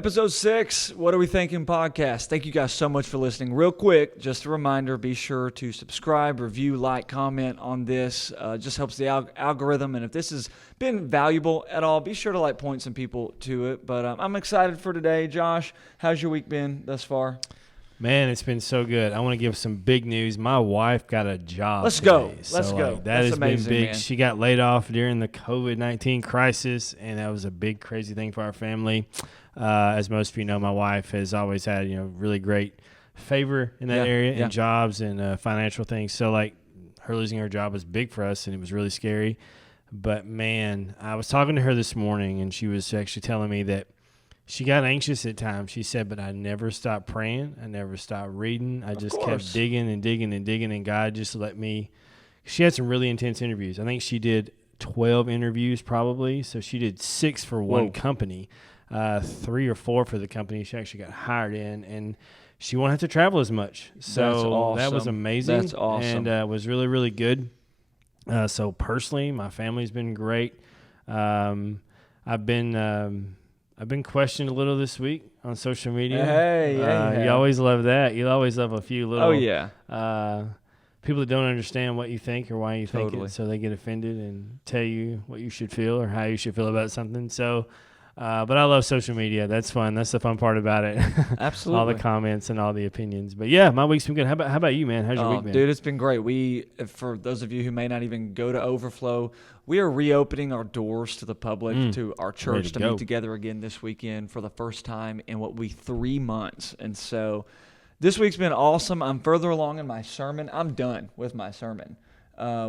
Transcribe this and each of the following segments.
Episode 6, What Are We Thinking podcast. Thank you guys so much for listening. Real quick, just a reminder, be sure to subscribe, review, like, comment on this. Just helps the algorithm. And if this has been valuable at all, be sure to point some people to it. But I'm excited for today. Josh, how's your week been thus far? Man, it's been so good. I want to give some big news. My wife got a job Let's today. go. So, That has amazing, been big. man. She got laid off during the COVID-19 crisis, and that was a big, crazy thing for our family. As most of you know, my wife has always had, really great favor in that area in jobs and financial things. So, her losing her job was big for us, and it was really scary. But, man, I was talking to her this morning, and she was actually telling me that she got anxious at times. She said, but I never stopped praying. I never stopped reading. I just kept digging, and God just let me. She had some really intense interviews. I think she did 12 interviews probably. So she did 6 for one company, 3 or 4 for the company she actually got hired in, and she won't have to travel as much. So that was amazing. That's awesome. And was really, really good. So personally, my family's been great. I've been questioned a little this week on social media. Hey. You always love that. You always love a few little people that don't understand what you think or why you think it, so they get offended and tell you what you should feel or how you should feel about something. So, but I love social media. That's fun. That's the fun part about it. Absolutely. All the comments and all the opinions. But, yeah, my week's been good. How about you, man? How's your week been? Dude, it's been great. For those of you who may not even go to Overflow, we are reopening our doors to the public, to our church to meet together again this weekend for the first time in what will be 3 months. And so this week's been awesome. I'm further along in my sermon. I'm done with my sermon.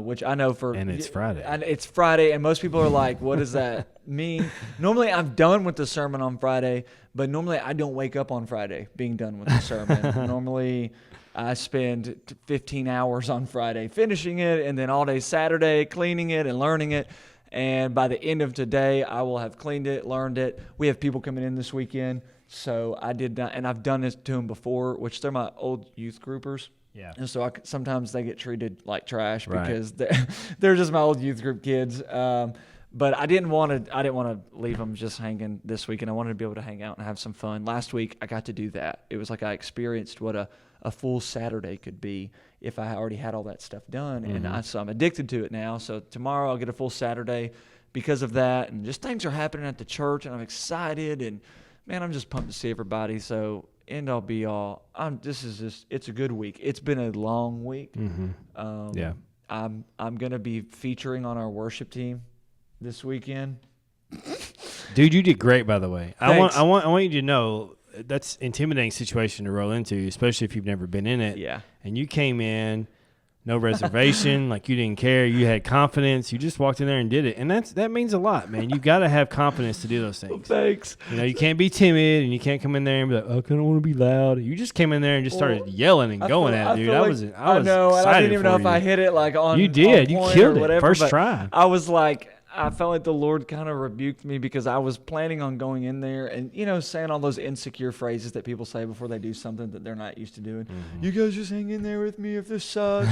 Which I know for... And it's Friday. It's Friday, and most people are like, what does that mean? Normally, I'm done with the sermon on Friday, but normally I don't wake up on Friday being done with the sermon. Normally, I spend 15 hours on Friday finishing it, and then all day Saturday cleaning it and learning it. And by the end of today, I will have cleaned it, learned it. We have people coming in this weekend, so I did not... And I've done this to them before, which they're my old youth groupers. Yeah. And so sometimes they get treated like trash because they're just my old youth group kids. But I didn't want to leave them just hanging this week, and I wanted to be able to hang out and have some fun. Last week I got to do that. It was like I experienced what a full Saturday could be if I already had all that stuff done. Mm-hmm. And so I'm addicted to it now. So tomorrow I'll get a full Saturday because of that, and just things are happening at the church, and I'm excited, and man, I'm just pumped to see everybody. So end all be all, it's a good week. It's been a long week. Mm-hmm. I'm gonna be featuring on our worship team this weekend. Dude, you did great, by the way. Thanks. I want you to know that's an intimidating situation to roll into, especially if you've never been in it. Yeah. And you came in, no reservation, like you didn't care. You had confidence. You just walked in there and did it. And that means a lot, man. You got to have confidence to do those things. Thanks. You can't be timid, and you can't come in there and be like, oh, I don't want to be loud. You just came in there and just started yelling and going at it, dude. I was I know, and I didn't even know if I hit it on. You did. On you killed it. Whatever, First try. I was like, I felt like the Lord kind of rebuked me because I was planning on going in there and, saying all those insecure phrases that people say before they do something that they're not used to doing. Mm-hmm. You guys just hang in there with me if this sucks.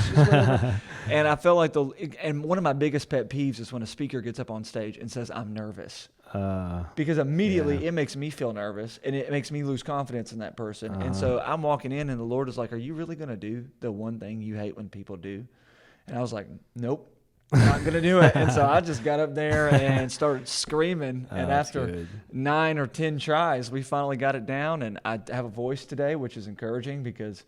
And I felt like and one of my biggest pet peeves is when a speaker gets up on stage and says, I'm nervous. Because immediately it makes me feel nervous and it makes me lose confidence in that person. And so I'm walking in and the Lord is like, are you really going to do the one thing you hate when people do? And I was like, nope. I'm not going to do it. And so I just got up there and started screaming. And after 9 or 10 tries, we finally got it down. And I have a voice today, which is encouraging because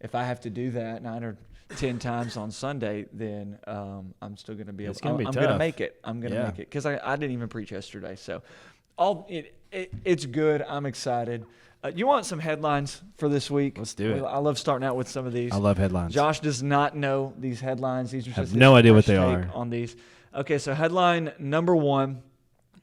if I have to do that 9 or 10 times on Sunday, then I'm still going to be able to. I'm going to make it. I'm going to make it because I didn't even preach yesterday. So it's good. I'm excited. You want some headlines for this week? Let's do it. I love starting out with some of these. I love headlines. Josh does not know these headlines. These are just I have no idea what they are on these. Okay, so headline number 1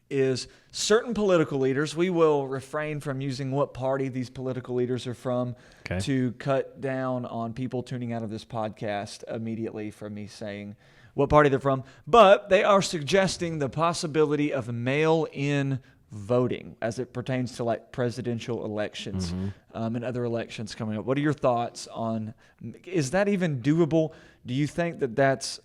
is certain political leaders. We will refrain from using what party these political leaders are from to cut down on people tuning out of this podcast immediately from me saying what party they're from. But they are suggesting the possibility of mail-in voting as it pertains to presidential elections and other elections coming up. What are your thoughts on, is that even doable? Do you think that that's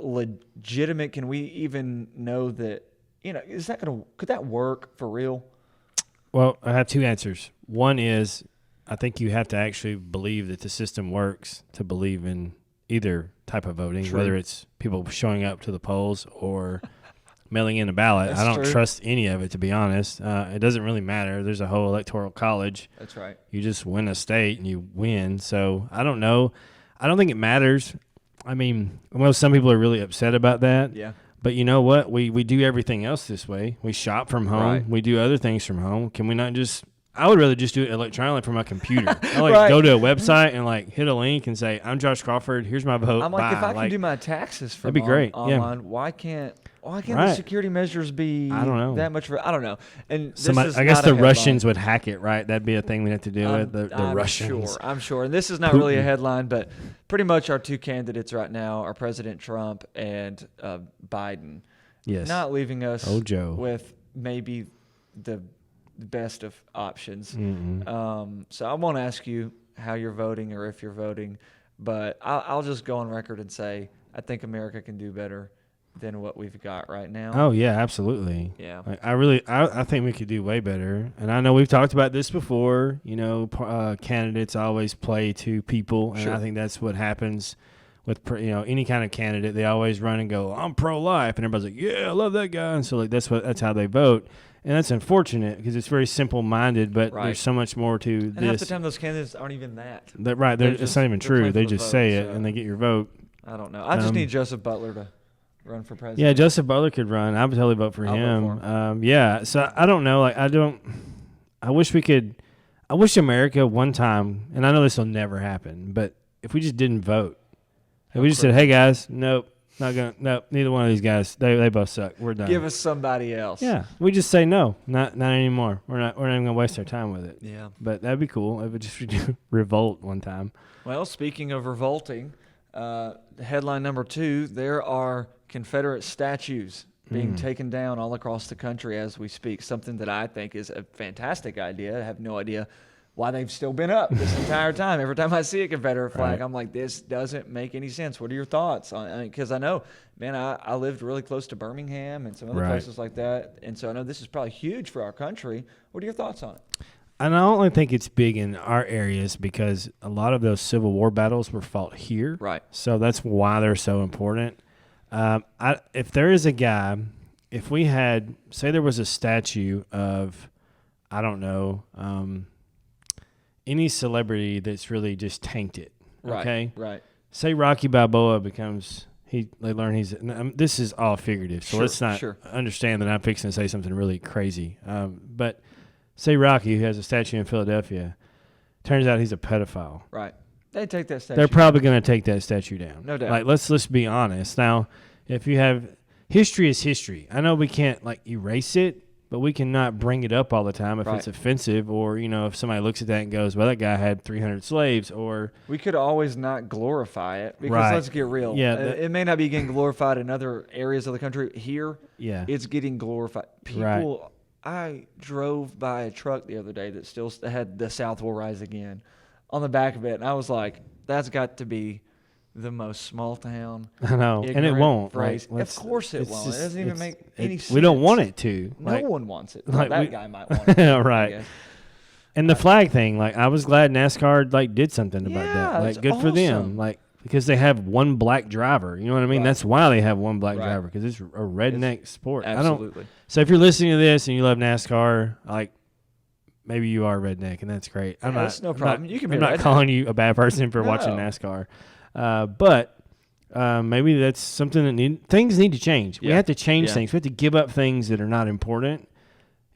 legitimate? Can we even know that, could that work for real? Well, I have two answers. One is I think you have to actually believe that the system works to believe in either type of voting, True. whether it's people showing up to the polls or mailing in a ballot. That's I don't true. trust any of it, to be honest. It doesn't really matter. There's a whole electoral college. That's right. You just win a state and you win. So I don't know. I don't think it matters. I mean, I know some people are really upset about that. Yeah. But you know what? We do everything else this way. We shop from home. Right. We do other things from home. Can we not just – I would rather just do it electronically from my computer. I Right. go to a website and hit a link and say, I'm Josh Crawford. Here's my vote. I'm like, Bye. if I can do my taxes from that'd be great. online, why can't Right. the security measures be I don't know. that much I don't know. And Somebody, this is I guess not the a headline. Russians would hack it, right? That'd be a thing we'd have to do with the Russians. I'm sure. And this is not really a headline, but pretty much our two candidates right now are President Trump and Biden. Yes. Not leaving us Oh, Joe. with maybe the best of options. Mm-mm. So I won't ask you how you're voting or if you're voting, but I'll just go on record and say I think America can do better than what we've got right now. Oh, yeah, absolutely. Yeah. I think we could do way better. And I know we've talked about this before. You know, candidates always play to people, and Sure. I think that's what happens with any kind of candidate. They always run and go, I'm pro-life, and everybody's like, yeah, I love that guy. And so that's how they vote. And that's unfortunate because it's very simple-minded, but Right. there's so much more to And half the this. time those candidates aren't even that. Right, it's not even true. playing They for the just vote, say it, so- and they get your vote. I don't know. I just need Joseph Butler to run for president. Yeah, Joseph Butler could run. I would totally vote for I'll him. vote for Yeah, so I don't know. I wish America one time, and I know this will never happen, but if we just didn't vote, if we just said, hey guys, nope, neither one of these guys, they both suck. We're done. Give us somebody else. Yeah, we just say no, not anymore. We're not even gonna waste our time with it. Yeah. But that'd be cool. It would just revolt one time. Well, speaking of revolting, headline number 2, there are Confederate statues being taken down all across the country as we speak, something that I think is a fantastic idea. I have no idea why they've still been up this entire time. Every time I see a Confederate flag, Right. I'm like, this doesn't make any sense. What are your thoughts? Because I know, man, I lived really close to Birmingham and some other Right. places like that, and so I know this is probably huge for our country. What are your thoughts on it? And I only think it's big in our areas because a lot of those Civil War battles were fought here. Right. So that's why they're so important. If there is a guy, if we had, say there was a statue of, I don't know, any celebrity that's really just tanked it, okay? Right. Say Rocky Balboa becomes, they learn he's, this is all figurative, so let's not understand that I'm fixing to say something really crazy. But say Rocky, who has a statue in Philadelphia, turns out he's a pedophile. Right. They take that statue. They're probably going to take that statue down. No doubt. Like, let's be honest. Now, if you have history is history. I know we can't erase it, but we cannot bring it up all the time if it's offensive, or if somebody looks at that and goes, "Well, that guy had 300 slaves," or we could always not glorify it because let's get real. Yeah, it may not be getting glorified in other areas of the country. Here, it's getting glorified. People. I drove by a truck the other day that still had "The South Will Rise Again" on the back of it, and I was like, "That's got to be the most small town." I know, and it won't. Phrase. Of course, it won't. It doesn't even make any sense. We don't want it to. No one wants it. Well, that guy might want it. Right. And the flag thing, I was glad NASCAR did something about that. Good for them. Because they have one black driver. You know what I mean? That's why they have one black driver, because it's a redneck sport. Absolutely. So if you're listening to this and you love NASCAR, maybe you are redneck, and that's great. That's no problem. You can be I'm not redneck. calling you a bad person for watching NASCAR. But maybe that's something that things need to change. We have to change things. We have to give up things that are not important,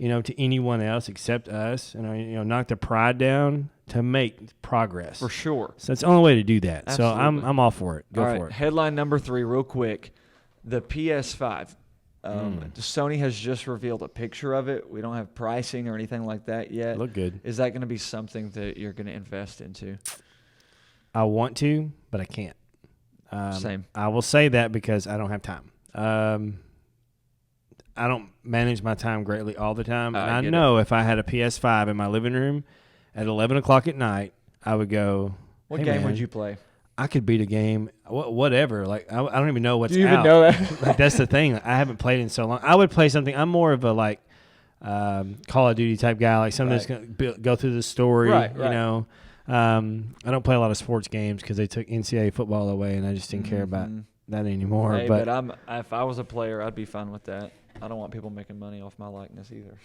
to anyone else except us, and knock the pride down to make progress. For sure. So that's the only way to do that. Absolutely. So I'm all for it. Go for it. Headline number 3, real quick. The PS5. Sony has just revealed a picture of it. We don't have pricing or anything like that yet. Look good. Is that going to be something that you're going to invest into? I want to, but I can't. Same. I will say that because I don't have time. I don't manage my time greatly all the time. And I know if I had a PS5 in my living room at 11 o'clock at night, I would go, What game would you play? I could beat a game, whatever. I don't even know what's out. Do you even know that? That's the thing. I haven't played in so long. I would play something. I'm more of a Call of Duty type guy, like something that's going to go through the story. Right. You know, I don't play a lot of sports games because they took NCAA football away, and I just didn't care about that anymore. Hey, but if I was a player, I'd be fine with that. I don't want people making money off my likeness either.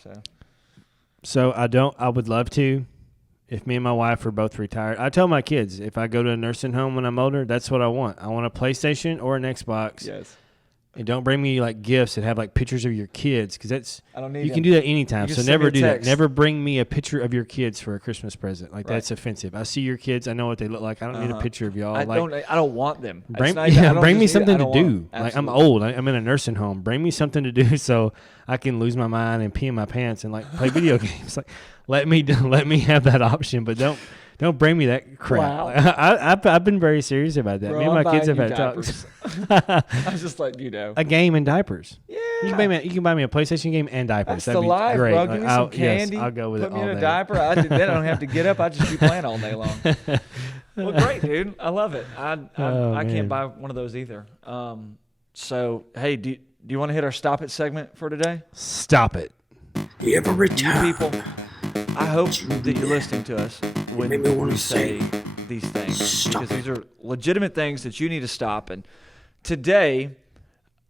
So I would love to. If me and my wife are both retired, I tell my kids, if I go to a nursing home when I'm older, that's what I want. I want a PlayStation or an Xbox. Yes. And don't bring me like gifts that have like pictures of your kids, because I don't need. You can do that anytime. So never do that. Text. Never bring me a picture of your kids for a Christmas present. Like that's offensive. I see your kids. I know what they look like. I don't need a picture of y'all. I don't want them. Bring me something to do. Like I'm old. I'm in a nursing home. Bring me something to do so I can lose my mind and pee in my pants and like play video games. Like let me have that option, but don't bring me that crap. Wow. I've been very serious about that. Bro, me and my kids have had talks. I was just letting you know. A game and diapers. Yeah. You can buy me a PlayStation game and diapers. That'd be life, great. Bro. Give me some candy. Yes, I'll go with Put it me all in a day. diaper. Then I don't have to get up. I just be playing all day long. Well, great, dude. I love it. I can't buy one of those either. So, hey, do you want to hit our Stop It segment for today? Stop it. You ever retire? You people, I hope that you're listening to us when we say these things, because these are legitimate things that you need to stop. And today,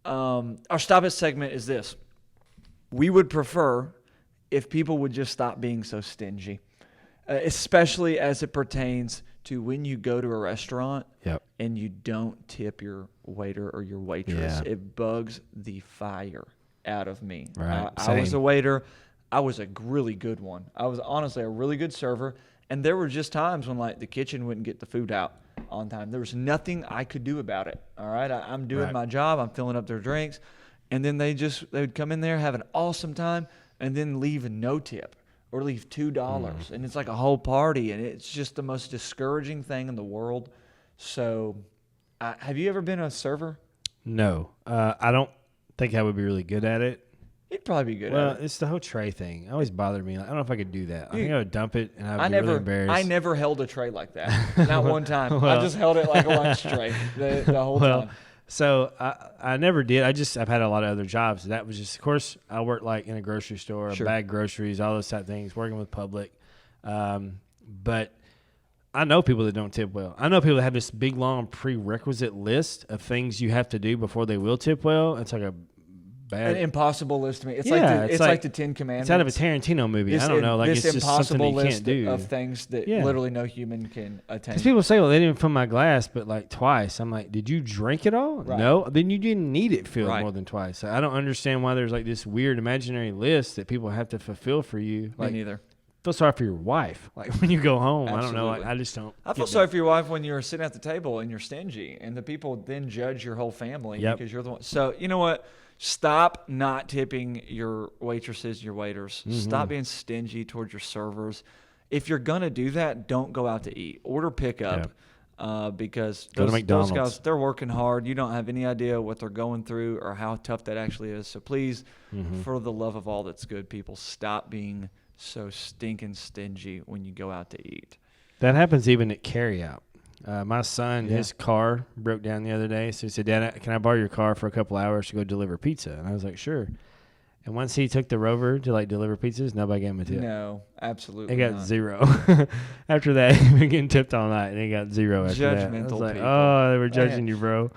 our Stop It segment is this. We would prefer if people would just stop being so stingy, especially as it pertains to when you go to a restaurant and you don't tip your waiter or your waitress. Yeah. It bugs the fire out of me. Right. I was a waiter. I was a really good one. I was honestly a really good server. And there were just times when like the kitchen wouldn't get the food out on time. There was nothing I could do about it. All right. I'm doing my job. I'm filling up their drinks. And then they would come in there, have an awesome time, and then leave no tip or leave $2. And it's like a whole party. And it's just the most discouraging thing in the world. So have you ever been a server? No. I don't think I would be really good at it. You'd probably be good at it. Well, it's the whole tray thing. It always bothered me. Like, I don't know if I could do that. I think I would dump it, and I'd be really embarrassed. I never held a tray like that. Not one time. I just held it like a lunch tray the whole time. So I never did. I've had a lot of other jobs. That was just, of course, I worked like in a grocery store, bag groceries, all those type of things, working with public. But I know people that don't tip well. I know people that have this big, long prerequisite list of things you have to do before they will tip well. It's like an impossible list to me. It's like the Ten Commandments. It's out of a Tarantino movie. I don't know. Like it's just something you can't do. Of things that literally no human can attain. Because people say, "Well, they didn't fill my glass," but like twice. I'm like, "Did you drink it all?" Right. No. Then you didn't need it filled more than twice. So I don't understand why there's like this weird imaginary list that people have to fulfill for you. Like, me neither. Feel sorry for your wife. Like when you go home, Absolutely. I don't know. Like, I just don't. I feel sorry for your wife when you're sitting at the table and you're stingy, and the people then judge your whole family because you're the one. So you know what? Stop not tipping your waitresses, your waiters. Mm-hmm. Stop being stingy towards your servers. If you're going to do that, don't go out to eat. Order pickup because those guys, they're working hard. You don't have any idea what they're going through or how tough that actually is. So please, for the love of all that's good, people, stop being so stinking stingy when you go out to eat. That happens even at carryout. My son, his car broke down the other day, so he said, "Dad, can I borrow your car for a couple hours to go deliver pizza?" And I was like, "Sure." And once he took the Rover to like deliver pizzas, nobody gave him a tip. No, absolutely. He got zero. After that, he been getting tipped all night, and he got zero after that. Judgmental I was like, people. "Oh, they were judging you, bro."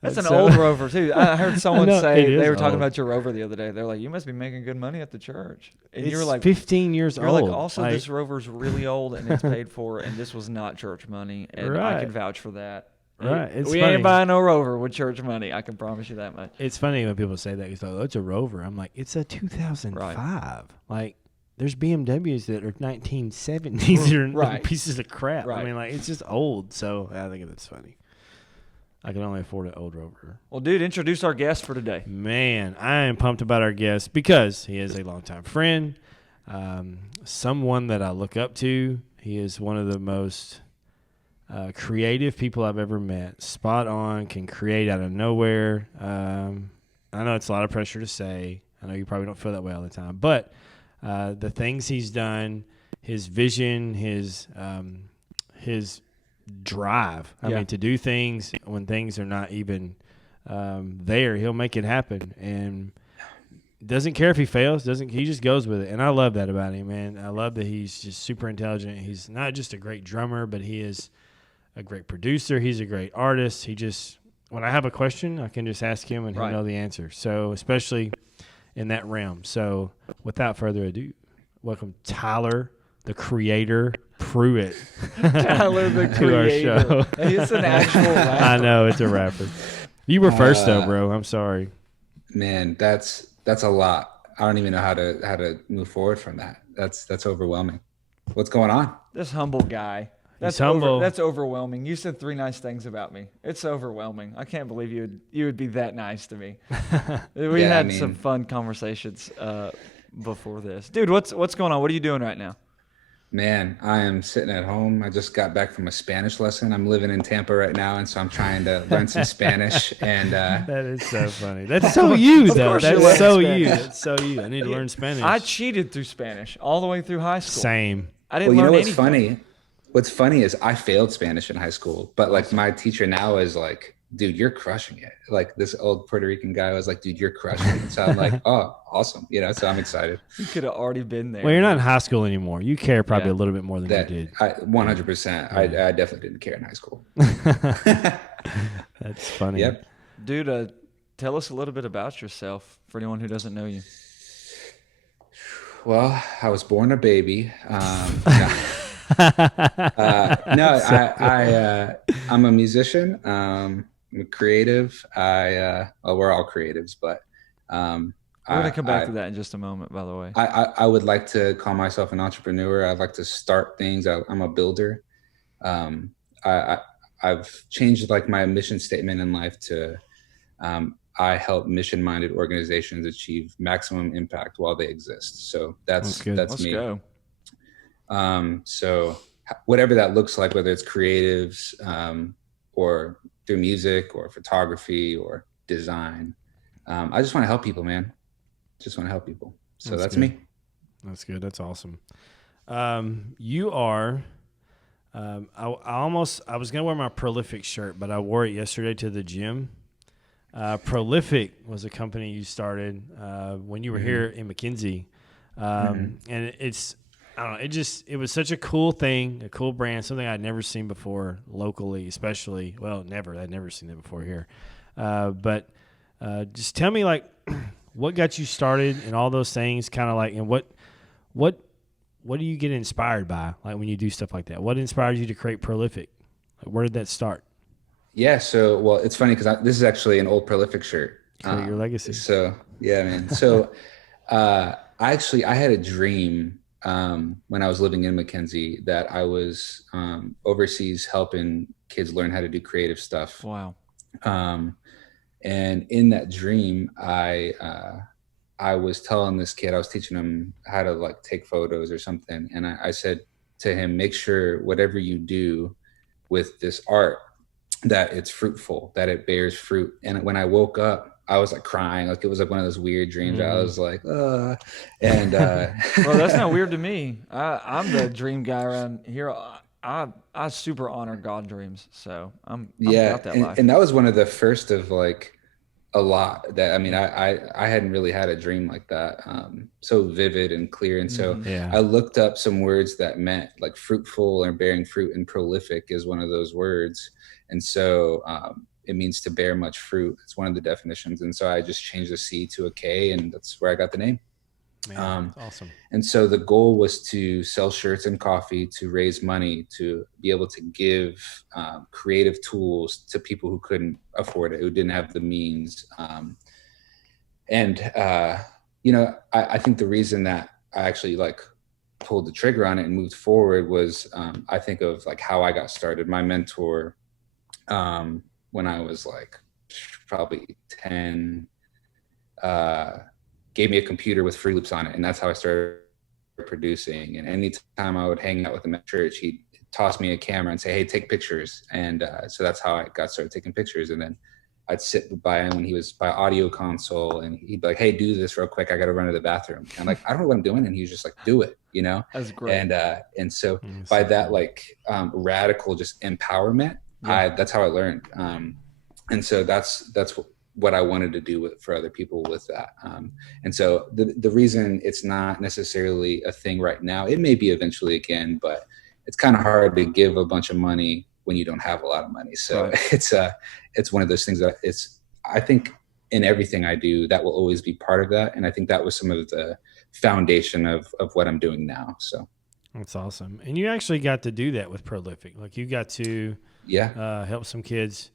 That's an old Rover, too. I heard someone say they were talking old. about your Rover the other day. They're like, "You must be making good money at the church." And it's you're like 15 years old. You're like, also, this Rover's really old, and it's paid for, and this was not church money. And I can vouch for that. Right. We ain't buying no Rover with church money. I can promise you that much. It's funny when people say that. It's like, "Oh, it's a Rover." I'm like, it's a 2005. Right. Like, there's BMWs that are 1970s that are pieces of crap. Right. I mean, like, it's just old. So I think that's funny. I can only afford an old Rover. Well, dude, introduce our guest for today. Man, I am pumped about our guest because he is a longtime friend, someone that I look up to. He is one of the most creative people I've ever met. Spot on, can create out of nowhere. I know it's a lot of pressure to say. I know you probably don't feel that way all the time. But the things he's done, his vision, his drive. I mean, to do things when things are not even there, he'll make it happen. And doesn't care if he fails. He just goes with it, and I love that about him, man. I love that he's just super intelligent. He's not just a great drummer, but he is a great producer. He's a great artist. He just, when I have a question, I can just ask him, and he'll know the answer. So especially in that realm. So without further ado, welcome Tyler, the creator, Pruitt. Tyler, the creator. To our show. He's an actual rapper. I know, it's a rapper. You were first though, bro. I'm sorry. Man, that's a lot. I don't even know how to move forward from that. That's overwhelming. What's going on? This humble guy. That's humble. That's overwhelming. You said 3 nice things about me. It's overwhelming. I can't believe you would be that nice to me. We had some fun conversations before this. Dude, what's going on? What are you doing right now? Man, I am sitting at home. I just got back from a Spanish lesson. I'm living in Tampa right now, and so I'm trying to learn some Spanish. And that is so funny. That's so you, though. That's so you. That's so you. I need to learn Spanish. I cheated through Spanish all the way through high school. Same. I didn't learn anything. Funny? What's funny is I failed Spanish in high school, but like my teacher now is like, dude, you're crushing it. Like this old Puerto Rican guy was like, dude, you're crushing it. So I'm like, oh, awesome. So I'm excited. You could have already been there. Well, you're not in high school anymore. You care probably a little bit more than you did. 100%. I definitely didn't care in high school. That's funny. Yep. Dude, tell us a little bit about yourself for anyone who doesn't know you. Well, I was born a baby. I'm a musician. I'm a creative. We're all creatives, but we're gonna come back to that in just a moment. By the way, I would like to call myself an entrepreneur. I'd like to start things. I'm a builder. I've changed like my mission statement in life to I help mission-minded organizations achieve maximum impact while they exist. So that's me. Let's go. So whatever that looks like, whether it's creatives or through music or photography or design, I just want to help people, man. Just want to help people. So that's me. That's good. That's awesome. You are. I was gonna wear my Prolific shirt, but I wore it yesterday to the gym. Prolific was a company you started when you were here in McKenzie, and it's. I don't know. It was such a cool thing, a cool brand, something I'd never seen before locally, especially. Well, never. I'd never seen it before here. But just tell me, like, what got you started and all those things, kind of like, and what do you get inspired by, like, when you do stuff like that? What inspired you to create Prolific? Like, where did that start? Yeah. So, well, it's funny because this is actually an old Prolific shirt. Create your legacy. So, yeah, man. So, I had a dream. When I was living in McKenzie, that I was overseas helping kids learn how to do creative stuff. Wow. And in that dream, I was telling this kid, I was teaching him how to like take photos or something. And I said to him, make sure whatever you do with this art, that it's fruitful, that it bears fruit. And when I woke up, I was like crying, like it was like one of those weird dreams. I was like, well, that's not weird to me. I'm the dream guy around here. I super honor God dreams, so I'm about that life. And that was one of the first of like a lot that I hadn't really had a dream like that, so vivid and clear. And so I looked up some words that meant like fruitful or bearing fruit, and prolific is one of those words. And so it means to bear much fruit. It's one of the definitions. And so I just changed the C to a K, and that's where I got the name. Man, awesome. And so the goal was to sell shirts and coffee, to raise money, to be able to give creative tools to people who couldn't afford it, who didn't have the means. I think the reason that I actually like pulled the trigger on it and moved forward was I think of like how I got started. My mentor, when I was like probably 10, gave me a computer with Fruit Loops on it, and that's how I started producing. And anytime I would hang out with him at church, he'd toss me a camera and say, hey, take pictures. And so that's how I got started taking pictures. And then I'd sit by him when he was by audio console, and he'd be like, hey, do this real quick, I got to run to the bathroom. And I'm like, I don't know what I'm doing. And he was just like, do it, That's great. And so by that like radical just empowerment, that's how I learned. And so that's what I wanted to do for other people with that. And so the reason it's not necessarily a thing right now, it may be eventually again, but it's kind of hard to give a bunch of money when you don't have a lot of money. So it's one of those things that I think in everything I do, that will always be part of that. And I think that was some of the foundation of what I'm doing now. So that's awesome. And you actually got to do that with Prolific. Like you got to help some kids.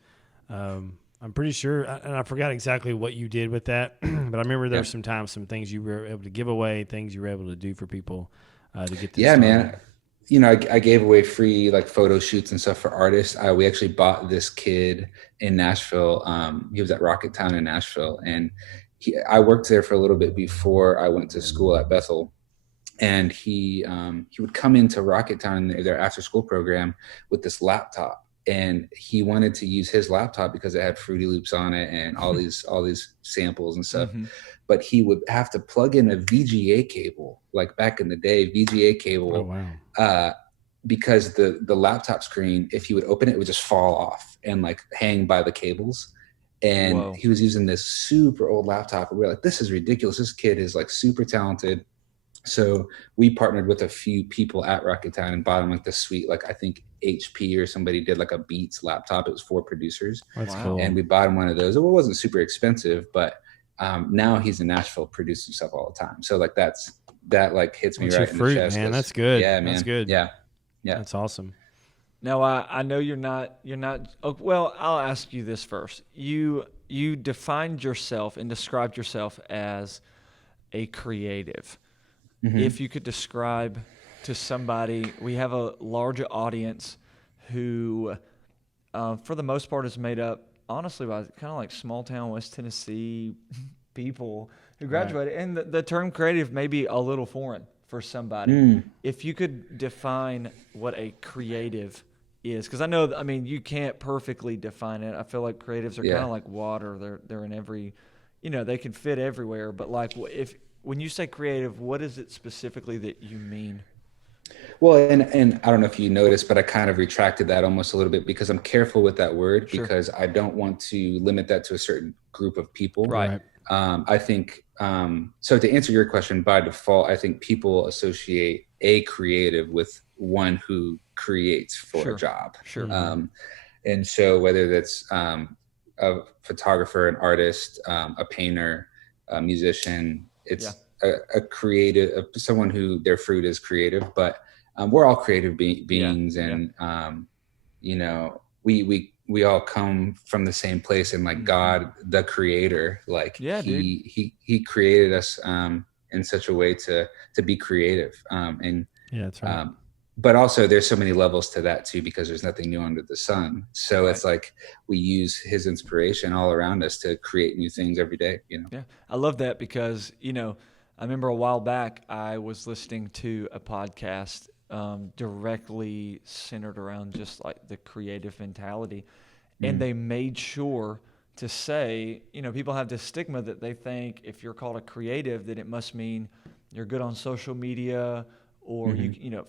I'm pretty sure, and I forgot exactly what you did with that, but I remember there were some things you were able to give away, things you were able to do for people to get this started. Man. You know, I gave away free like photo shoots and stuff for artists. We actually bought this kid in Nashville. He was at Rocketown in Nashville, and I worked there for a little bit before I went to school at Bethel. And he would come into Rocketown, their after school program, with this laptop. And he wanted to use his laptop because it had Fruity Loops on it and all these samples and stuff. Mm-hmm. But he would have to plug in a VGA cable, like back in the day, VGA cable. Oh, wow. Because the laptop screen, if he would open it, it would just fall off and like hang by the cables. And he was using this super old laptop. And we were like, this is ridiculous. This kid is like super talented. So we partnered with a few people at Rocketown and bought him like the suite, like I think HP or somebody did like a Beats laptop. It was for producers. That's cool. And we bought him one of those. It wasn't super expensive, but now he's in Nashville producing stuff all the time. So like that like hits me right in the chest. Man, that's good. Yeah, man. That's good. Yeah. That's awesome. Now I know you're not. Oh, well, I'll ask you this first. You defined yourself and described yourself as a creative. Mm-hmm. If you could describe to somebody, we have a larger audience who, for the most part, is made up, honestly, by kind of like small town West Tennessee people who graduated. Right. And the term creative may be a little foreign for somebody. If you could define what a creative is, because I mean, you can't perfectly define it. I feel like creatives are kind of like water. They're in every, they can fit everywhere. But like when you say creative, what is it specifically that you mean? Well, and I don't know if you noticed, but I kind of retracted that almost a little bit because I'm careful with that word because I don't want to limit that to a certain group of people. Right. I think, so to answer your question, by default, I think people associate a creative with one who creates for a job. Sure. And so whether that's a photographer, an artist, a painter, a musician, it's a creative, someone who their fruit is creative, but we're all creative beings, and we all come from the same place, and like God, the creator, like he created us in such a way to be creative, and that's right. But also there's so many levels to that too, because there's nothing new under the sun. So it's like we use his inspiration all around us to create new things every day, Yeah, I love that because, I remember a while back I was listening to a podcast directly centered around just like the creative mentality. And they made sure to say, people have this stigma that they think if you're called a creative, that it must mean you're good on social media, or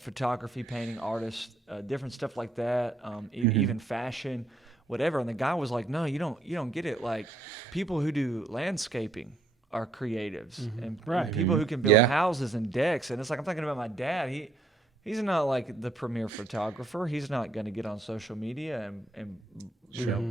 photography, painting, artist, different stuff like that, even fashion, whatever. And the guy was like, "No, you don't get it. Like, people who do landscaping are creatives, and people who can build houses and decks." And it's like, I'm thinking about my dad. He's not like the premier photographer. He's not going to get on social media and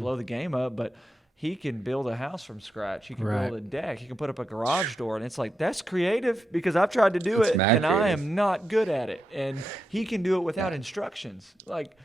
blow the game up, but he can build a house from scratch. He can build a deck. He can put up a garage door. And it's like, that's creative because I've tried to do it and I am not good at it. And he can do it without instructions. Like,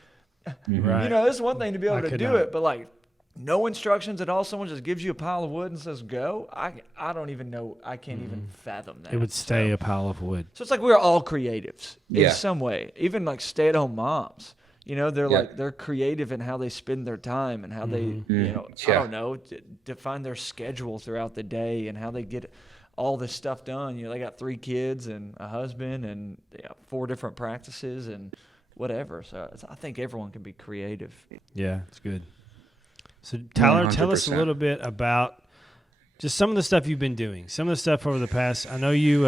it's one thing to be able to do it, but like no instructions at all. Someone just gives you a pile of wood and says, go. I don't even know. I can't even fathom that. It would stay a pile of wood. So it's like we're all creatives in some way, even like stay-at-home moms. They're creative in how they spend their time and how they, I don't know, define their schedule throughout the day and how they get all this stuff done. They got 3 kids and a husband and 4 different practices and whatever. So I think everyone can be creative. Yeah, it's good. So Tyler, 100%. Tell us a little bit about just some of the stuff you've been doing. Some of the stuff over the past. I know you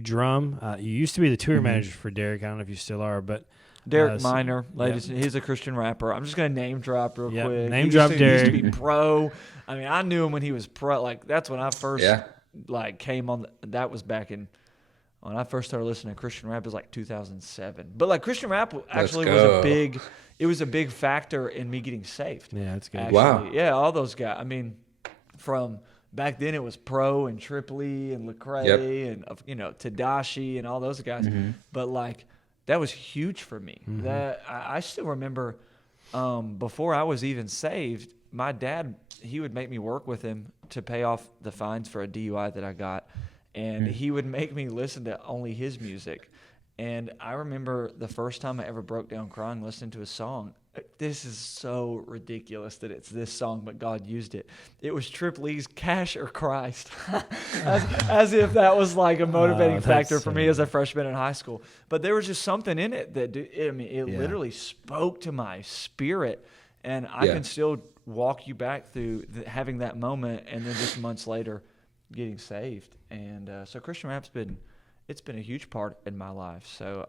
drum. You used to be the tour manager for Derek. I don't know if you still are, but Derek Minor, ladies. He's a Christian rapper. I'm just gonna name drop real quick. Name drop Derek. He used to be pro. I mean, I knew him when he was pro. Like that's when I first came on. That was back in when I first started listening to Christian rap. It was like 2007. But like Christian rap actually was a big. It was a big factor in me getting saved. Yeah, that's good. Actually. Wow. Yeah, all those guys. I mean, from back then it was Pro and Tripoli and Lecrae and Tadashi and all those guys. Mm-hmm. But like that was huge for me. Mm-hmm. That I still remember before I was even saved, my dad, he would make me work with him to pay off the fines for a DUI that I got, and he would make me listen to only his music. And I remember the first time I ever broke down crying listening to a song. This is so ridiculous that it's this song, but God used it. It was Trip Lee's Cash or Christ, as if that was like a motivating factor for me as a freshman in high school. But there was just something in it that, literally spoke to my spirit. And I can still walk you back through having that moment and then just months later getting saved. And so Christian rap's it's been a huge part in my life. So,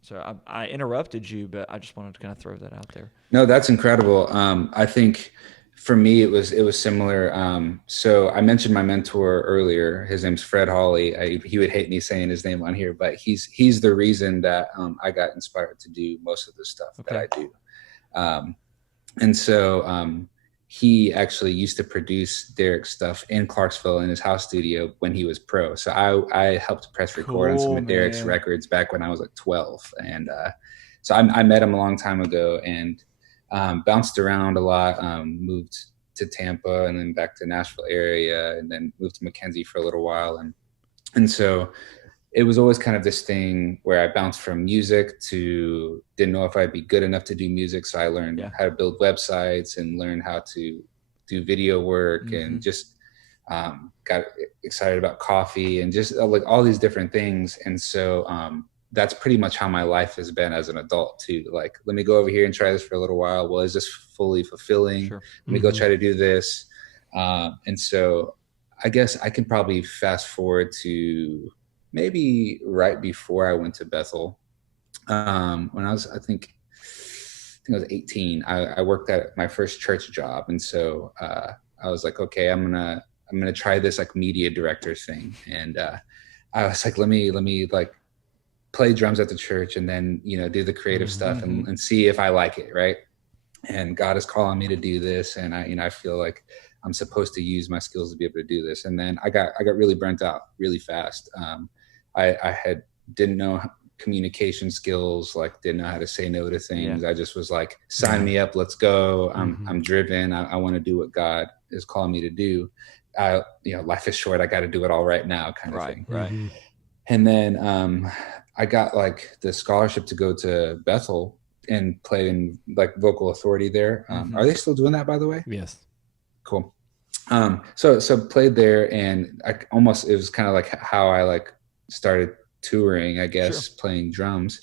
So I interrupted you, but I just wanted to kind of throw that out there. No, that's incredible. I think for me, it was similar. So I mentioned my mentor earlier. His name's Fred Hawley. He would hate me saying his name on here, but he's the reason that I got inspired to do most of the stuff that I do. And so he actually used to produce Derek's stuff in Clarksville in his house studio when he was pro. So I helped press record on some of Derek's records back when I was like 12. And so I met him a long time ago and bounced around a lot, moved to Tampa and then back to Nashville area and then moved to McKenzie for a little while. And so it was always kind of this thing where I bounced from music to didn't know if I'd be good enough to do music. So I learned how to build websites and learn how to do video work and just got excited about coffee and just like all these different things. And so that's pretty much how my life has been as an adult too. Like, let me go over here and try this for a little while. Well, is this fully fulfilling? Sure. Let me go try to do this. And so I guess I can probably fast forward to maybe right before I went to Bethel, when I was, I think I was 18, I worked at my first church job. And so, I was like, okay, I'm going to try this like media director thing. And, I was like, let me like play drums at the church and then, do the creative stuff and see if I like it. Right. And God is calling me to do this. And I feel like I'm supposed to use my skills to be able to do this. And then I got really burnt out really fast. I didn't know communication skills, like didn't know how to say no to things. I just was like, sign me up, let's go. I'm driven. I want to do what God is calling me to do. Life is short. I got to do it all right now kind of thing. Right. And then I got like the scholarship to go to Bethel and play in like vocal authority there. Are they still doing that, by the way? Yes. Cool. So played there and it was kind of like how I like started touring, I guess, playing drums.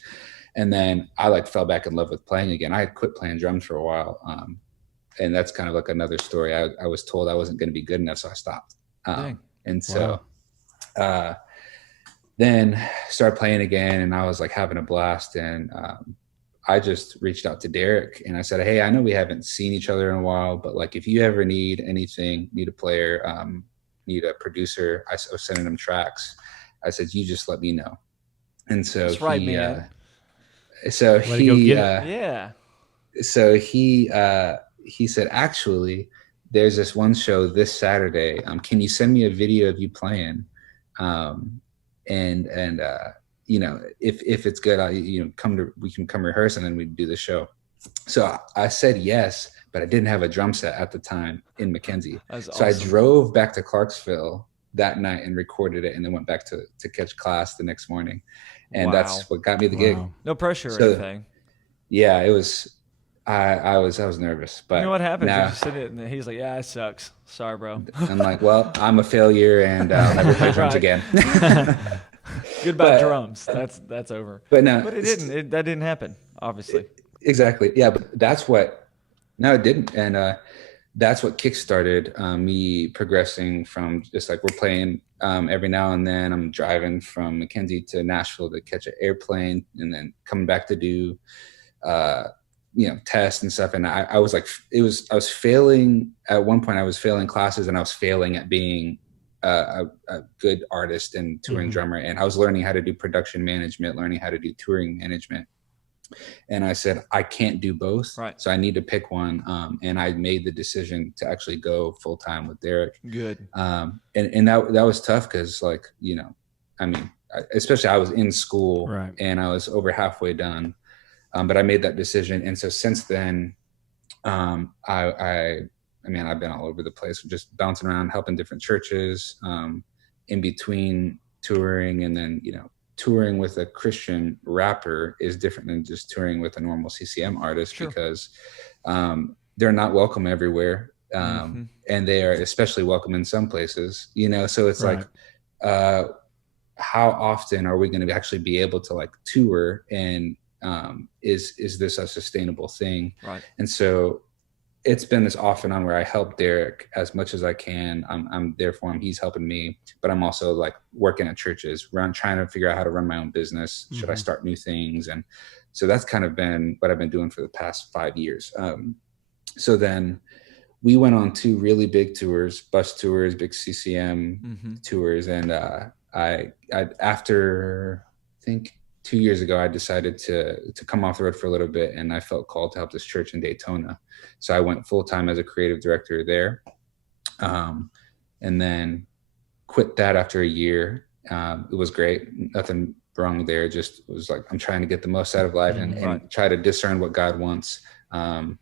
And then I like fell back in love with playing again. I had quit playing drums for a while. And that's kind of like another story. I was told I wasn't going to be good enough, so I stopped. And so then started playing again and I was like having a blast. And I just reached out to Derek and I said, hey, I know we haven't seen each other in a while, but like if you ever need anything, need a player, need a producer, I was sending him tracks. I said, you just let me know. And so that's right, man. So he said, actually, there's this one show this Saturday. Can you send me a video of you playing? If it's good, we can come rehearse and then we do the show. So I said yes, but I didn't have a drum set at the time in McKenzie. So awesome. I drove back to Clarksville that night and recorded it and then went back to catch class the next morning. And that's what got me the gig. No pressure or anything. Yeah, it was, I was nervous, but you know what happened? You just said it and he's like, yeah, it sucks. Sorry, bro. I'm like, well, I'm a failure and I'll never play drums again. Goodbye drums. That's over. But no, but it didn't. That didn't happen, obviously. Exactly. Yeah, but it didn't. And that's what kickstarted me progressing from just like we're playing every now and then. I'm driving from McKenzie to Nashville to catch an airplane, and then coming back to do tests and stuff. And I was like, I was failing at one point. I was failing classes, and I was failing at being a good artist and touring drummer. And I was learning how to do production management, learning how to do touring management. And I said, I can't do both. Right. So I need to pick one. And I made the decision to actually go full time with Derek. Good. And that was tough because, like, especially I was in school, right, and I was over halfway done. But I made that decision. And so since then, I've been all over the place, just bouncing around, helping different churches, in between touring. And then, touring with a Christian rapper is different than just touring with a normal CCM artist. Sure. Because they're not welcome everywhere. And they are especially welcome in some places, so it's right. Like, how often are we going to actually be able to like tour, and is this a sustainable thing? Right. And so it's been this off and on where I help Derek as much as I can. I'm there for him. He's helping me, but I'm also like working at churches, trying to figure out how to run my own business. Should I start new things? And so that's kind of been what I've been doing for the past 5 years. So then we went on 2 really big tours, bus tours, big CCM tours. And I after I think 2 years ago, I decided to come off the road for a little bit, and I felt called to help this church in Daytona. So I went full time as a creative director there, and then quit that after a year. It was great, nothing wrong there. Just was like, I'm trying to get the most out of life and try to discern what God wants. And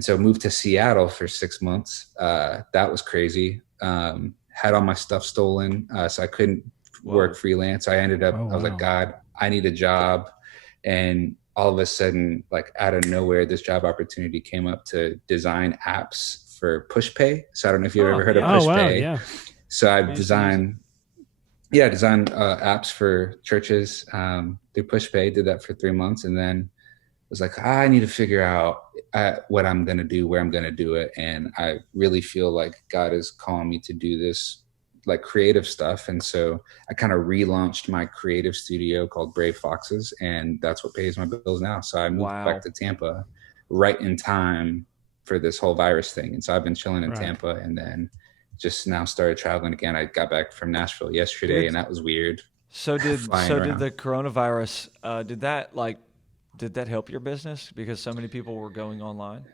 so moved to Seattle for 6 months. That was crazy. Had all my stuff stolen, so I couldn't work freelance. I ended up, I was like, God, I need a job. And all of a sudden, like out of nowhere, this job opportunity came up to design apps for PushPay. So I don't know if you've ever heard of PushPay. Yeah. So I designed apps for churches through PushPay. Did that for 3 months, and then was like, I need to figure out what I'm going to do, where I'm going to do it. And I really feel like God is calling me to do this, like creative stuff. And so I kind of relaunched my creative studio called Brave Foxes, and that's what pays my bills now. So I moved back to Tampa right in time for this whole virus thing. And so I've been chilling in Tampa, and then just now started traveling again. I got back from Nashville yesterday, and that was weird. So did the coronavirus, did that help your business because so many people were going online?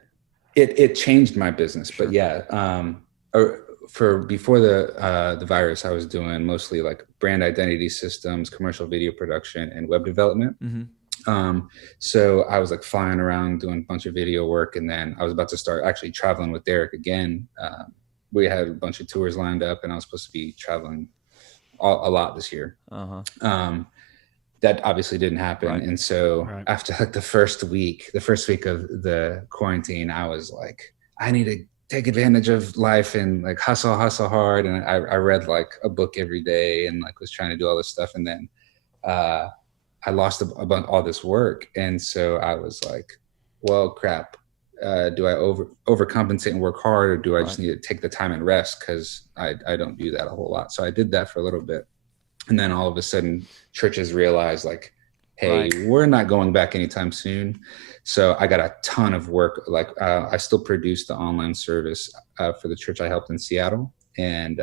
It changed my business, Sure. But yeah, before the virus, I was doing mostly like brand identity systems, commercial video production, and web development. So I was like flying around doing a bunch of video work, and then I was about to start actually traveling with Derek again. We had a bunch of tours lined up, and I was supposed to be traveling a lot this year. That obviously didn't happen. And so after like the first week of the quarantine, I was like, I need to take advantage of life and like hustle hard. And I read like a book every day and like was trying to do all this stuff. And then I lost all this work. And so I was like, well, crap. Do I overcompensate and work hard, or do I just need to take the time and rest? Cause I don't do that a whole lot. So I did that for a little bit. And then all of a sudden churches realized like, hey, we're not going back anytime soon. So I got a ton of work. Like I still produce the online service for the church I helped in Seattle, and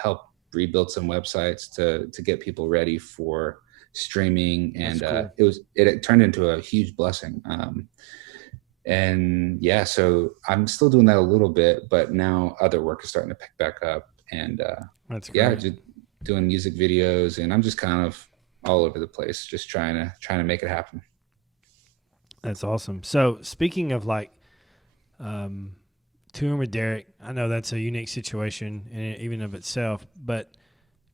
help rebuild some websites to get people ready for streaming. And cool. It turned into a huge blessing. And yeah, so I'm still doing that a little bit, but now other work is starting to pick back up. And that's great. Just doing music videos, and I'm just kind of all over the place, just trying to make it happen. That's awesome. So speaking of like touring with Derek, I know that's a unique situation in even of itself, but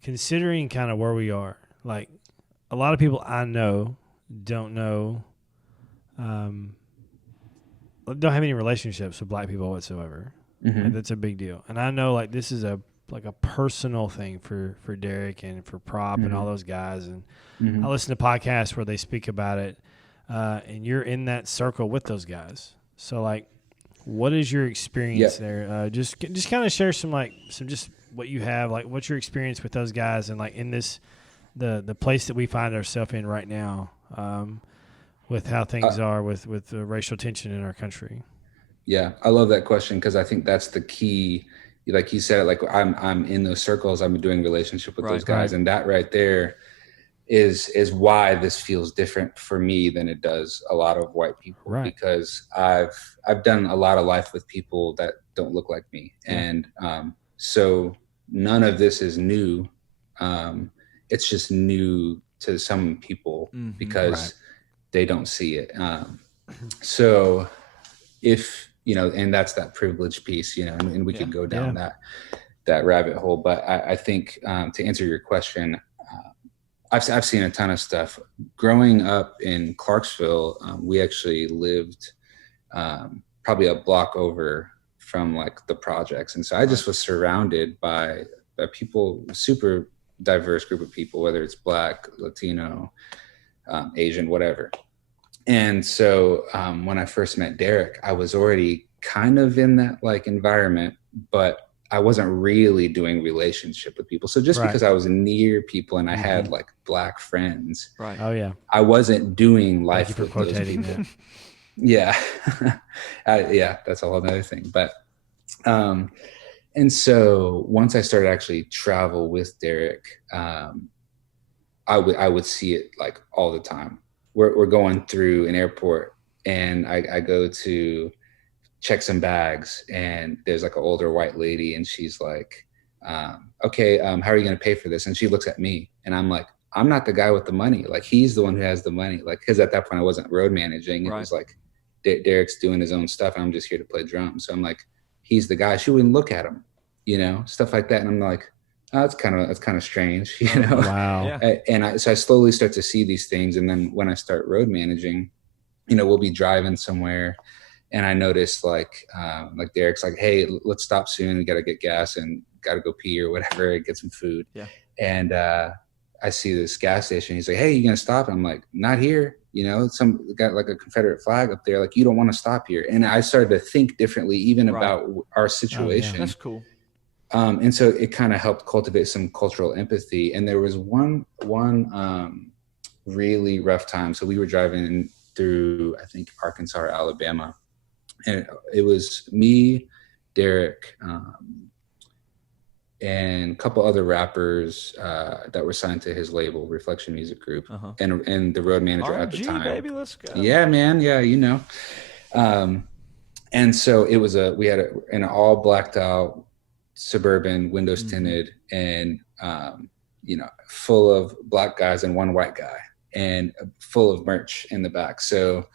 considering kind of where we are, like a lot of people I know don't have any relationships with black people whatsoever. Like, that's a big deal. And I know like this is a personal thing for Derek and for Prop and all those guys. And I listen to podcasts where they speak about it, and you're in that circle with those guys. So like, What is your experience there? Just kind of share some just what you have, like what's your experience with those guys, and like in this the place that we find ourselves in right now, with how things are with the racial tension in our country. Yeah, I love that question because I think that's the key. Like you said, like I'm in those circles. I'm doing relationship with those guys, and that right there is why this feels different for me than it does a lot of white people, because I've done a lot of life with people that don't look like me, and so none of this is new. It's just new to some people because they don't see it. So if and that's that privilege piece, and we could go down that rabbit hole. But I think to answer your question, I've seen a ton of stuff. Growing up in Clarksville, we actually lived probably a block over from like the projects, and so I just was surrounded by people, super diverse group of people, whether it's Black, Latino, Asian, whatever. And so when I first met Derek, I was already kind of in that like environment, but I wasn't really doing relationship with people. So just because I was near people and I had like Black friends, I wasn't doing life with those people. Yeah. Yeah, that's a whole other thing. But and so once I started actually travel with Derek, I would see it like all the time. We're going through an airport and I go to check some bags and there's like an older white lady and she's like, okay, how are you going to pay for this? And she looks at me and I'm like, I'm not the guy with the money. Like he's the one who has the money. Like, cause at that point I wasn't road managing. It was like Derek's doing his own stuff and I'm just here to play drums. So I'm like, he's the guy. She wouldn't look at him, stuff like that. And I'm like, oh, that's kind of strange, Wow. And so I slowly start to see these things. And then when I start road managing, we'll be driving somewhere and I noticed like Derek's like, hey, let's stop soon. We got to get gas and got to go pee or whatever, get some food. Yeah. And I see this gas station. He's like, hey, you going to stop? I'm like, not here. Some got like a Confederate flag up there. Like, you don't want to stop here. And I started to think differently, even about our situation. Oh, yeah. That's cool. And so it kind of helped cultivate some cultural empathy. And there was one really rough time. So we were driving through, I think, Arkansas or Alabama. And it was me, Derek, and a couple other rappers that were signed to his label, Reflection Music Group, and the road manager RMG, at the time. Baby, let's go. Yeah, man. Yeah, and so it was we had an all blacked out Suburban, windows tinted, and full of Black guys and one white guy, and full of merch in the back. So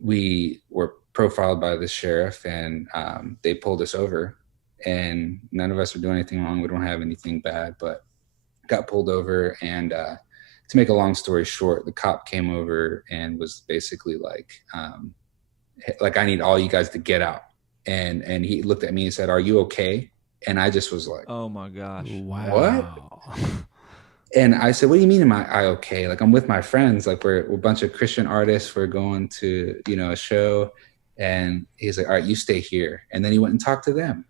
we were profiled by the sheriff, and they pulled us over. And none of us are doing anything wrong. We don't have anything bad, but got pulled over. And to make a long story short, the cop came over and was basically like, I need all you guys to get out. And he looked at me and said, are you okay? And I just was like, oh my gosh. Wow. What? And I said, what do you mean am I okay? Like, I'm with my friends. Like, we're a bunch of Christian artists. We're going to, a show. And he's like, all right, you stay here. And then he went and talked to them.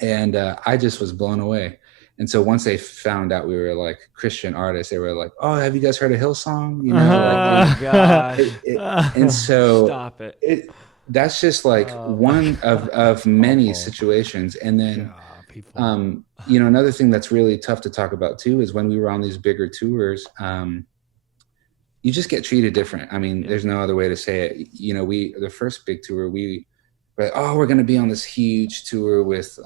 And I just was blown away. And so once they found out we were like Christian artists, they were like, oh, have you guys heard of Hillsong? Oh gosh. And so stop it. That's just like one of many situations. And then, another thing that's really tough to talk about too, is when we were on these bigger tours, you just get treated different. I mean, there's no other way to say it. The first big tour, we're like, oh, we're going to be on this huge tour with,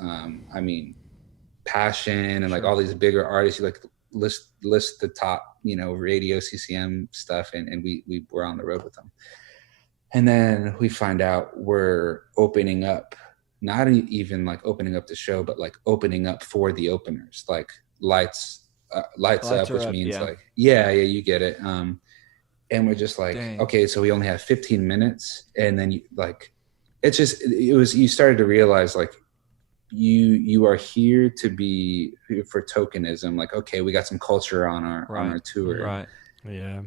Passion and like all these bigger artists. You like list the top, radio, CCM stuff. And we were on the road with them. And then we find out we're opening up, not even like opening up the show, but like opening up for the openers, like lights up, which means you get it. And we're just like, okay, so we only have 15 minutes. And then you started to realize like you are here to be for tokenism. Like, okay, we got some culture on our tour. Right. Yeah.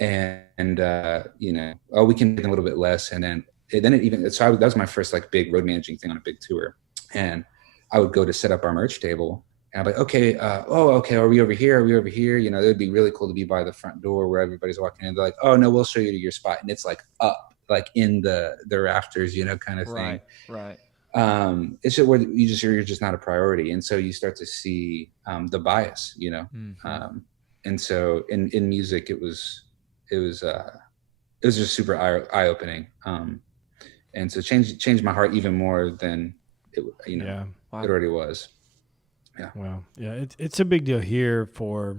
and oh, we can get a little bit less. And then it even, so that was my first like big road managing thing on a big tour. And I would go to set up our merch table, and I'm like, okay, okay, are we over here? Are we over here? It would be really cool to be by the front door where everybody's walking in. They're like, oh no, we'll show you to your spot. And it's like up, like in the rafters, kind of thing. Right. It's just where you're just not a priority. And so you start to see the bias, and so in music, it was just super eye-opening. And so changed my heart even more than it already was. Yeah. Well, yeah, it's a big deal here for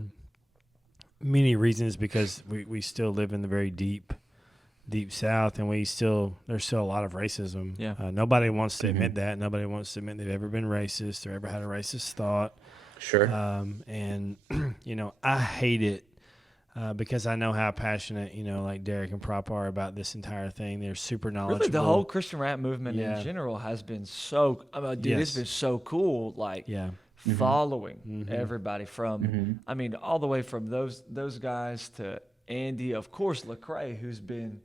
many reasons, because we still live in the very deep South, and there's still a lot of racism. Yeah. Nobody wants to admit that. Nobody wants to admit they've ever been racist or ever had a racist thought. Sure. And I hate it because I know how passionate like Derek and Prop are about this entire thing. They're super knowledgeable. Really, the whole Christian rap movement in general has been so. It's been so cool. Like, following everybody from, all the way from those guys to Andy, of course, Lecrae, who's been,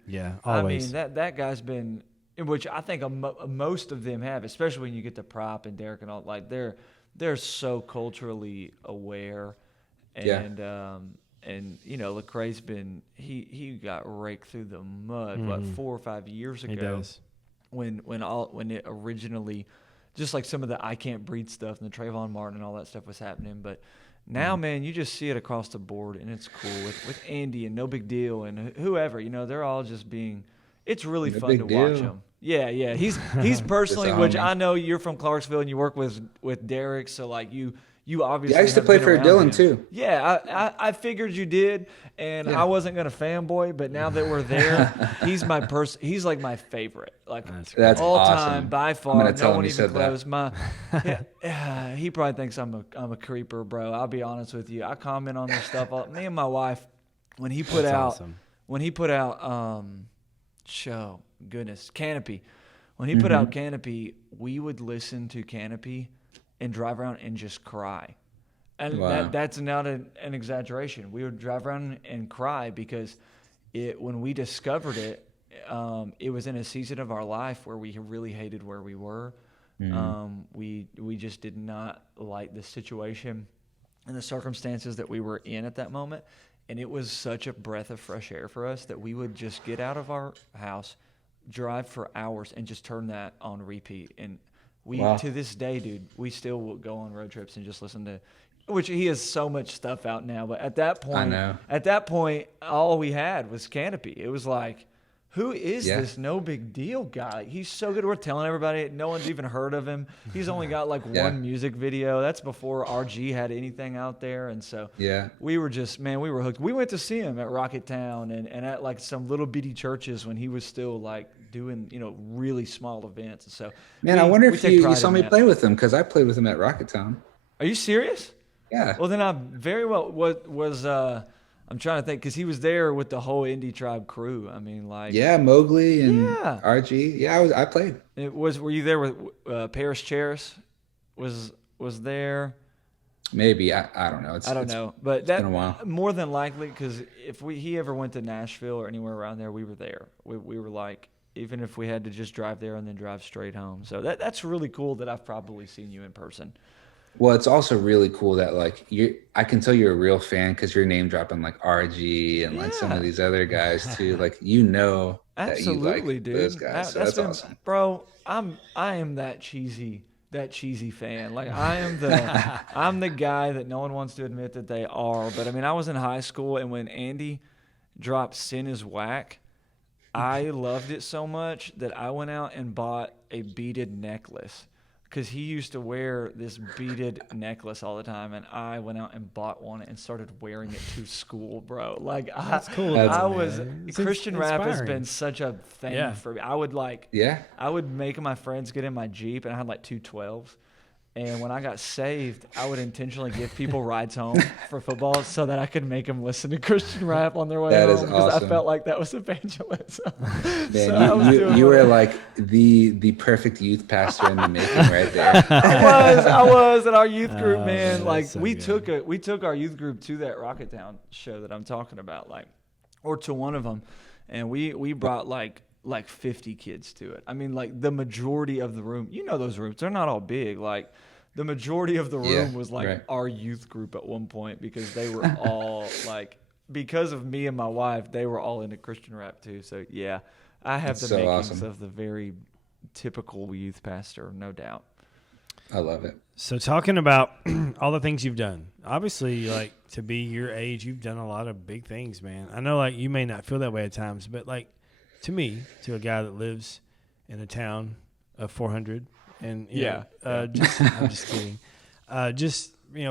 always. that guy's been, which I think most of them have, especially when you get to Prop and Derek and all, like they're so culturally aware, and Lecrae's been, he got raked through the mud 4 or 5 years ago. He does. When it originally, just like some of the I Can't Breathe stuff and the Trayvon Martin and all that stuff was happening, but now, man, you just see it across the board, and it's cool with Andy and No Big Deal and whoever. They're all just being. It's really fun to watch them. Yeah. He's personally, which I know you're from Clarksville and you work with Derek, so like you obviously. I used to play for Dylan too. Yeah, I figured you did, and I wasn't gonna fanboy, but now that we're there, he's my person. He's like my favorite, like that's all awesome. Time by far. I'm gonna tell him you even said close. that. He probably thinks I'm a creeper, bro. I'll be honest with you. I comment on this stuff. Me and my wife, when he put out Canopy. When he put out Canopy, we would listen to Canopy and drive around and just cry. And that's not an exaggeration. We would drive around and cry because when we discovered it, it was in a season of our life where we really hated where we were. We just did not like the situation and the circumstances that we were in at that moment. And it was such a breath of fresh air for us that we would just get out of our house, drive for hours, and just turn that on repeat. And to this day, dude, we still will go on road trips and just listen to, which he has so much stuff out now. But at that point, all we had was Canopy. It was like, who is this No Big Deal guy? He's so good. We're telling everybody. No one's even heard of him. He's only got like one music video. That's before RG had anything out there. And so we were just, man, we were hooked. We went to see him at Rocketown and at like some little bitty churches when he was still like doing, really small events. And so, man, I wonder if you saw me play with him, because I played with him at Rocketown. Are you serious? Yeah. Well, then I very well was I'm trying to think, because he was there with the whole Indie Tribe crew. Mowgli and RG. Yeah, I played. Were you there with Paris Charis? Was there? Maybe I don't know. I don't know, but it's been a while. More than likely, because if he ever went to Nashville or anywhere around there, we were there. We were like, even if we had to just drive there and then drive straight home. So that's really cool that I've probably seen you in person. Well, it's also really cool that like I can tell you're a real fan because you're name dropping like RG and like some of these other guys too. Like absolutely, that you like dude. Those guys. So that's awesome, bro. I am that cheesy fan. Like I'm the guy that no one wants to admit that they are. But I was in high school, and when Andy dropped "Sin Is Whack," I loved it so much that I went out and bought a beaded necklace. Because he used to wear this beaded necklace all the time, and I went out and bought one and started wearing it to school, bro. Like that's cool. Christian rap has been such a thing for me. I would make my friends get in my Jeep, and I had like 212s. And when I got saved, I would intentionally give people rides home for football so that I could make them listen to Christian rap on their way home. Because awesome. I felt like that was evangelism. Man, you were like the perfect youth pastor in the making right there. I was at our youth group, man. Man, like so we took our youth group to that Rocketown show that I'm talking about. Like or to one of them, and we brought like 50 kids to it. I mean, like the majority of the room, those rooms, they're not all big. Like the majority of the room was like our youth group at one point, because they were all like, because of me and my wife, they were all into Christian rap too. So yeah, I have the makings of the very typical youth pastor, no doubt. I love it. So talking about all the things you've done, obviously, like, to be your age, you've done a lot of big things, man. I know, like, you may not feel that way at times, but, like, to me, to a guy that lives in a town of 400, and I'm just kidding.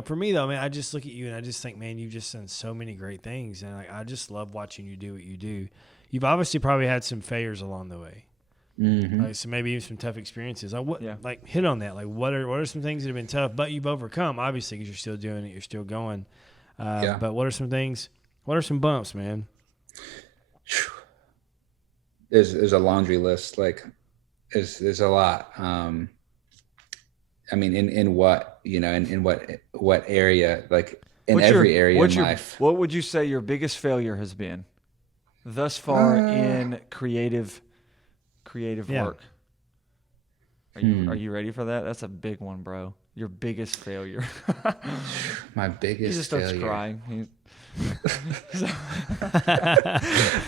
For me though, man, I just look at you and I just think, man, you've just done so many great things, and like, I just love watching you do what you do. You've obviously probably had some failures along the way. Mm-hmm. Like, so maybe even some tough experiences. Like, hit on that. Like, what are some things that have been tough, but you've overcome, obviously, because you're still doing it, you're still going. But what are some things? What are some bumps, man? There's a laundry list. Like, there's a lot. I mean, in what, in what area? Like, in every area in life. What would you say your biggest failure has been thus far in creative work? Are you ready for that? That's a big one, bro. Your biggest failure. My biggest He just starts crying.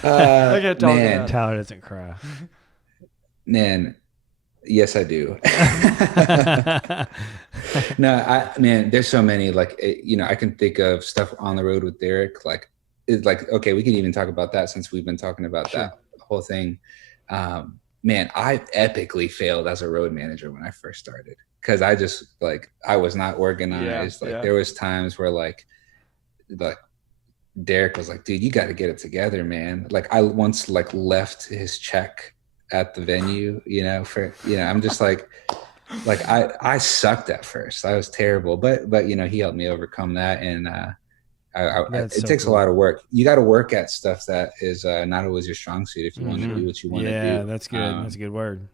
Man, Tyler doesn't cry. Man, yes, I do. No, there's so many, like, I can think of stuff on the road with Derek. Like, it's like, okay, we can even talk about that since we've been talking about that whole thing. Man, I epically failed as a road manager when I first started, because I was not organized. There was times where like Derek was like, dude, you got to get it together, man. Like, I once like left his check at the venue, I'm just like I sucked at first. I was terrible, but he helped me overcome that. And it takes a lot of work. You got to work at stuff that is not always your strong suit if you want to do what you want to do. Yeah, that's good. That's a good word.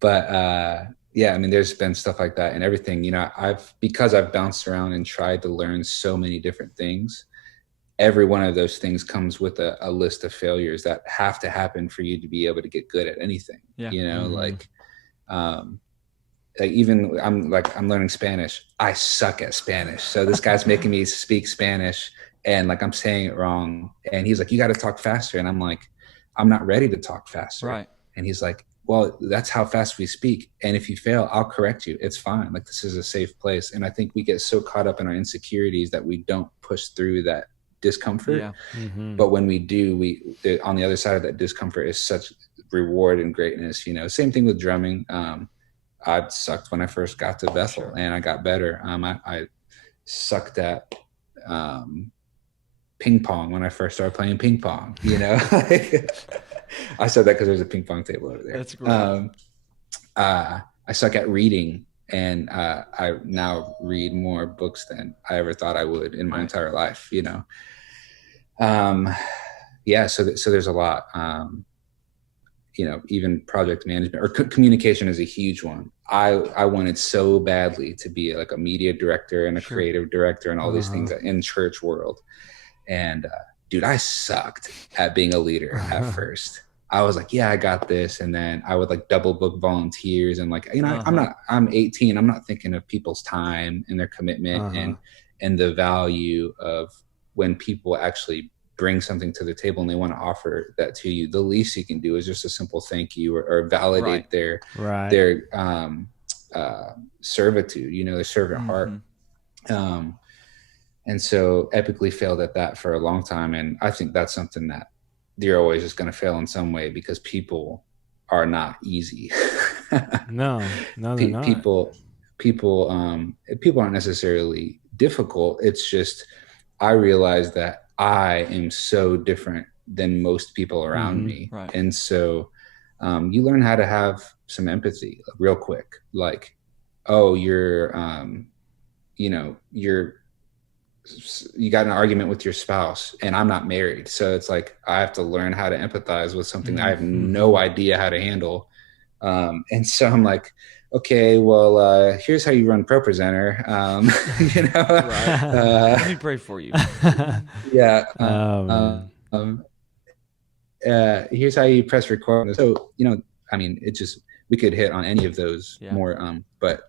But there's been stuff like that and everything. Because I've bounced around and tried to learn so many different things. Every one of those things comes with a list of failures that have to happen for you to be able to get good at anything. Even I'm learning Spanish. I suck at Spanish. So this guy's making me speak Spanish, and like, I'm saying it wrong. And he's like, you got to talk faster. And I'm like, I'm not ready to talk faster. Right. And he's like, well, that's how fast we speak. And if you fail, I'll correct you. It's fine. Like, this is a safe place. And I think we get so caught up in our insecurities that we don't push through that discomfort. Yeah. Mm-hmm. But when we do, on the other side of that discomfort is such reward and greatness. Same thing with drumming. I sucked when I first got to Bethel, and I got better. I sucked at ping pong when I first started playing ping pong. I said that because there's a ping pong table over there. That's great. I suck at reading, and I now read more books than I ever thought I would in my entire life. So there's a lot. Even project management or communication is a huge one. I wanted so badly to be like a media director and a creative director and all these things in church world. And dude, I sucked at being a leader at first. I was like, yeah, I got this. And then I would like double book volunteers and like, I'm 18. I'm not thinking of people's time and their commitment and the value of when people actually bring something to the table and they want to offer that to you. The least you can do is just a simple thank you or validate their servitude, their servant heart. And so epically failed at that for a long time. And I think that's something that you're always just going to fail in some way, because people are not easy. No, they're not. People aren't necessarily difficult. It's just, I realize that I am so different than most people around me. Right. And so you learn how to have some empathy real quick. Like, oh, you got an argument with your spouse and I'm not married. So it's like, I have to learn how to empathize with something that I have no idea how to handle. And so I'm like, okay, well, here's how you run ProPresenter. Let me pray for you. Yeah. Here's how you press record. So, I mean, we could hit on any of those more, but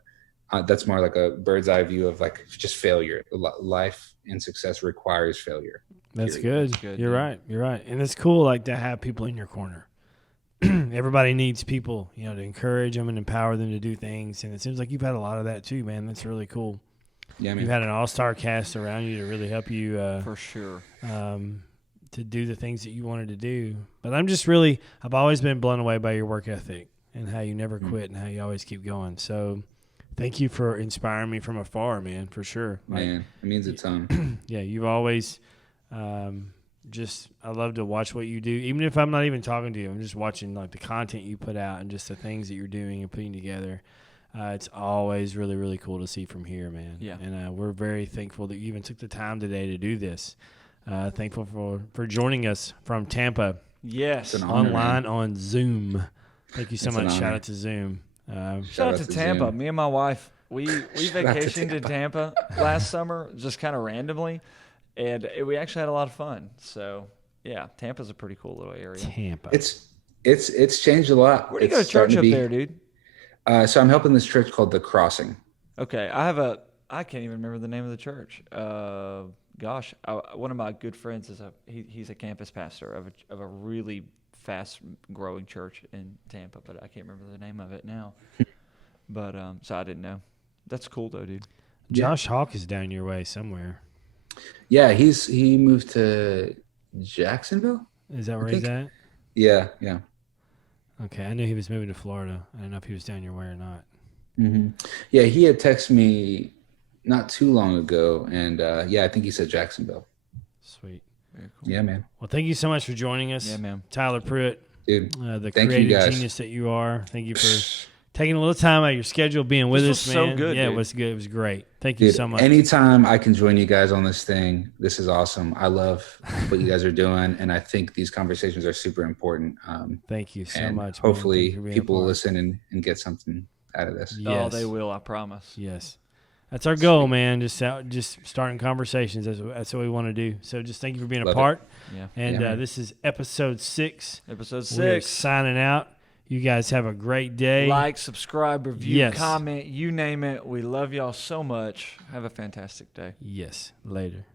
that's more like a bird's eye view of like just failure. Life and success requires failure. That's good. You're right. And it's cool like to have people in your corner. Everybody needs people, to encourage them and empower them to do things. And it seems like you've had a lot of that too, man. That's really cool. Yeah, man. You've had an all-star cast around you to really help you. For sure. To do the things that you wanted to do. But I've always been blown away by your work ethic and how you never quit and how you always keep going. So thank you for inspiring me from afar, man, for sure. Man, it means a ton. Yeah, you've always I love to watch what you do. Even if I'm not even talking to you, I'm just watching like the content you put out and just the things that you're doing and putting together. It's always really, really cool to see from here, man. Yeah. And we're very thankful that you even took the time today to do this. Thankful for joining us from Tampa. Yes. Online on Zoom. Thank you so much. Shout out to Zoom. Shout out to Tampa. Zoom. Me and my wife, we vacationed to Tampa last summer, just kind of randomly, and we actually had a lot of fun. So yeah, Tampa's a pretty cool little area. Tampa. It's changed a lot. Where do you go to church up there, dude? So I'm helping this church called The Crossing. Okay, I can't even remember the name of the church. Gosh, one of my good friends he's a campus pastor of a really fast growing church in Tampa, but I can't remember the name of it now. But so I didn't know. That's cool though, dude. Josh Hawk is down your way somewhere. Yeah, he moved to Jacksonville. Is that where he's at? Yeah. Okay, I knew he was moving to Florida. I don't know if he was down your way or not. Mm-hmm. Yeah, he had texted me not too long ago, and I think he said Jacksonville. Sweet. Very cool. Yeah, man. Well, thank you so much for joining us. Yeah, man. Tyler Pruitt, dude, the creative genius that you are. Thank you for taking a little time out of your schedule, being with us, man. So good. Yeah, dude. It was good. It was great. Thank you so much. Anytime I can join you guys on this thing, this is awesome. I love what you guys are doing, and I think these conversations are super important. Thank you so much. Hopefully, people will listen and get something out of this. Yes. Oh, they will. I promise. Yes. That's our goal, man. Just starting conversations. That's what we want to do. So just thank you for being a part. Yeah. And this is episode 6. Episode 6. We're signing out. You guys have a great day. Like, subscribe, review, comment, you name it. We love y'all so much. Have a fantastic day. Yes. Later.